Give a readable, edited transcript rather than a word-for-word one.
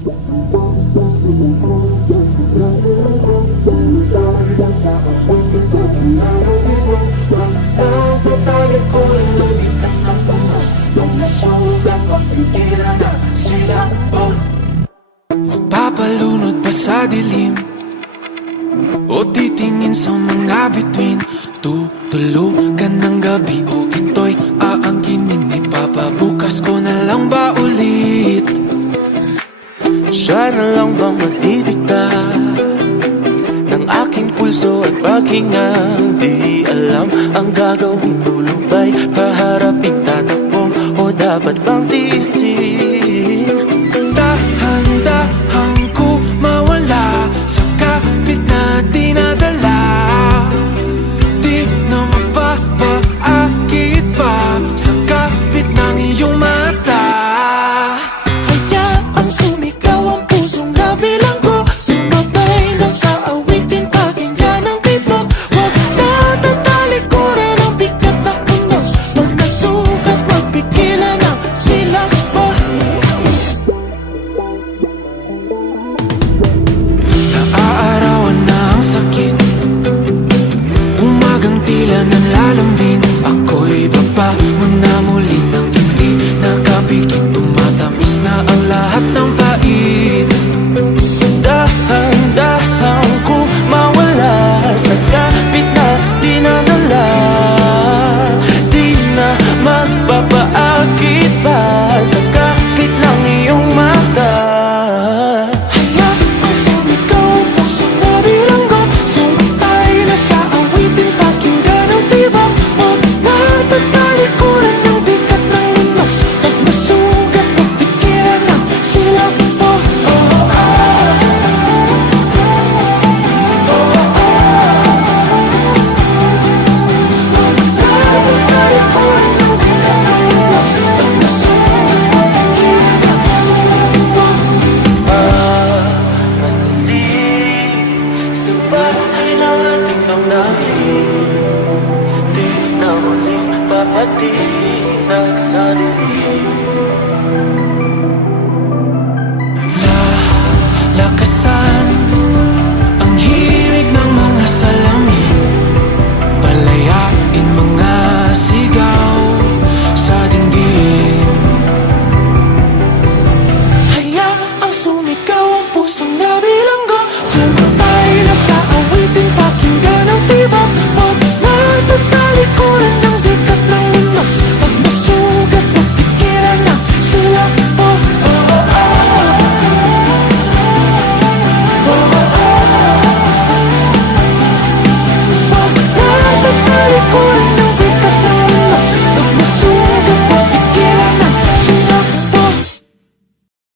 Magpapalunod pa sa dilim o titingin sa mga bituin. Tutulugan ng gabi o ito'y aangkinin. Ipapabukas ko na lang ba ulit? Siya na lang bang magdidikta ng aking pulso at paghingang? Di alam ang gagawin, tulubay haharapin, tatakbo o dapat bang tiisin? Dahan-dahan ko mawala sa kapit na dinadala. Di na mapapaakit pa sa kapit ng iyong mata. Hayaang sumigaw ang pusong nabilang ko, sumabay na sa awitin, pakinggan ang tibok. Huwag na tatalikuran ang bigat ng unos. Pag nasugat, magpigilan ang silakbo. Naaarawan na ang sakit, umagang tila nanlalambing. Ako'y babangon na muli nang hindi nakapikit. Tumatamis na ang lahat ng pait. Dahan-dahan ko mawala sa kapit na dinadala. Di na magpapaakit pa sa kapit ng iyong mata. Hayaang sumigaw ang pusong nabilanggo, sumatay na sa awitin, pakinggan ang tibok. Huwag na tatalikuran ng bigat ng unos. Pag nasugat, magpigilan ang silakbo. Masilim sa bahay ng ating damdamin, di na muling papatinag sa dilim. Lakasan